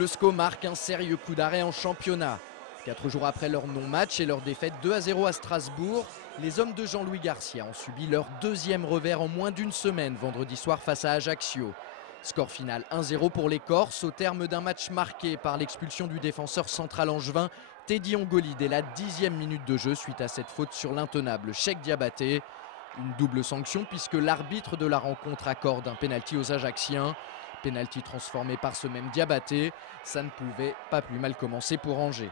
Le SCO marque un sérieux coup d'arrêt en championnat. 4 jours après leur non-match et leur défaite 2-0 à Strasbourg, les hommes de Jean-Louis Garcia ont subi leur deuxième revers en moins d'une semaine vendredi soir face à Ajaccio. Score final 1-0 pour les Corses au terme d'un match marqué par l'expulsion du défenseur central angevin Teddy Ongoli dès la 10e minute de jeu suite à cette faute sur l'intenable Cheikh Diabaté. Une double sanction puisque l'arbitre de la rencontre accorde un pénalty aux Ajacciens. Pénalty transformé par ce même Diabaté. Ça ne pouvait pas plus mal commencer pour Angers.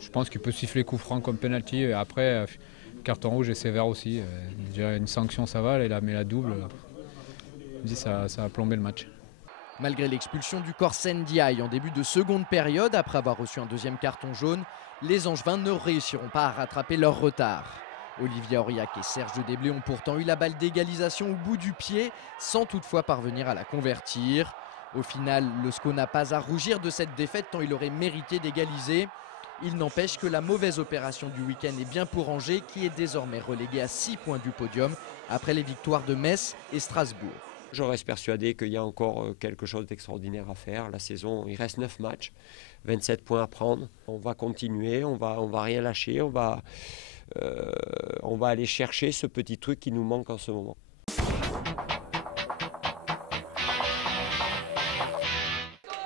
Je pense qu'il peut siffler coup franc comme pénalty. Et après, carton rouge et sévère aussi. Déjà une sanction ça va, mais la double, ça a plombé le match. Malgré l'expulsion du Corse Ndiaye en début de seconde période, après avoir reçu un deuxième carton jaune, les Angevins ne réussiront pas à rattraper leur retard. Olivier Aurillac et Serge de Déblé ont pourtant eu la balle d'égalisation au bout du pied, sans toutefois parvenir à la convertir. Au final, le SCO n'a pas à rougir de cette défaite tant il aurait mérité d'égaliser. Il n'empêche que la mauvaise opération du week-end est bien pour Angers, qui est désormais relégué à 6 points du podium après les victoires de Metz et Strasbourg. Je reste persuadé qu'il y a encore quelque chose d'extraordinaire à faire. La saison, il reste 9 matchs, 27 points à prendre. On va continuer, on va rien lâcher, on va aller chercher ce petit truc qui nous manque en ce moment.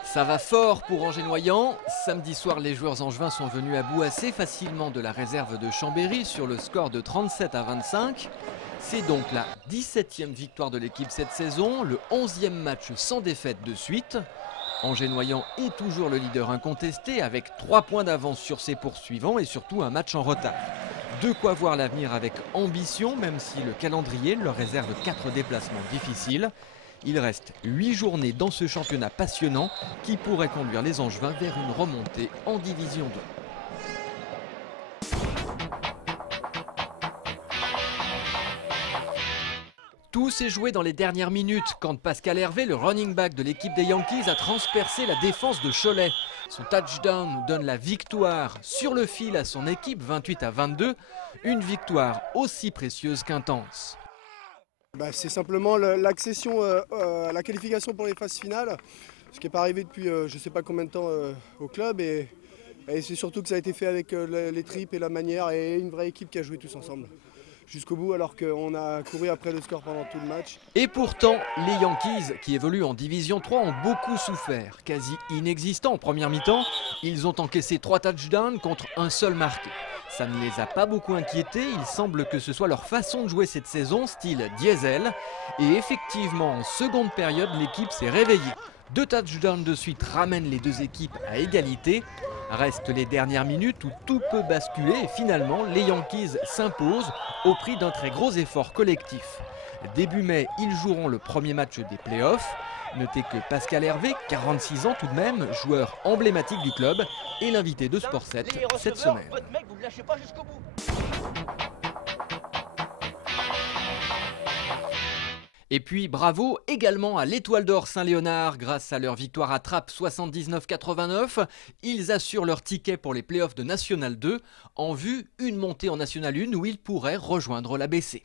Ça va fort pour Angers-Noyant. Samedi soir, les joueurs angevins sont venus à bout assez facilement de la réserve de Chambéry sur le score de 37-25. C'est donc la 17e victoire de l'équipe cette saison, le 11e match sans défaite de suite. Angers-Noyant est toujours le leader incontesté avec 3 points d'avance sur ses poursuivants et surtout un match en retard. De quoi voir l'avenir avec ambition, même si le calendrier leur réserve 4 déplacements difficiles. Il reste 8 journées dans ce championnat passionnant qui pourrait conduire les Angevins vers une remontée en Division 2. Tout s'est joué dans les dernières minutes quand Pascal Hervé, le running back de l'équipe des Yankees, a transpercé la défense de Cholet. Son touchdown nous donne la victoire sur le fil à son équipe 28-22, une victoire aussi précieuse qu'intense. C'est simplement l'accession à la qualification pour les phases finales, ce qui n'est pas arrivé depuis je ne sais pas combien de temps au club. Et c'est surtout que ça a été fait avec les tripes et la manière et une vraie équipe qui a joué tous ensemble jusqu'au bout alors qu'on a couru après le score pendant tout le match. Et pourtant, les Yankees, qui évoluent en Division 3, ont beaucoup souffert. Quasi inexistants en première mi-temps, ils ont encaissé 3 touchdowns contre un seul marqué. Ça ne les a pas beaucoup inquiétés, il semble que ce soit leur façon de jouer cette saison, style diesel. Et effectivement, en seconde période, l'équipe s'est réveillée. 2 touchdowns de suite ramènent les deux équipes à égalité. Restent les dernières minutes où tout peut basculer et finalement, les Yankees s'imposent au prix d'un très gros effort collectif. Début mai, ils joueront le premier match des playoffs. Notez que Pascal Hervé, 46 ans tout de même, joueur emblématique du club, est l'invité de Sport 7 cette semaine. Et puis bravo également à l'Étoile d'Or Saint-Léonard. Grâce à leur victoire à Trappes 79-89, ils assurent leur ticket pour les playoffs de National 2 en vue une montée en National 1 où ils pourraient rejoindre l'ABC.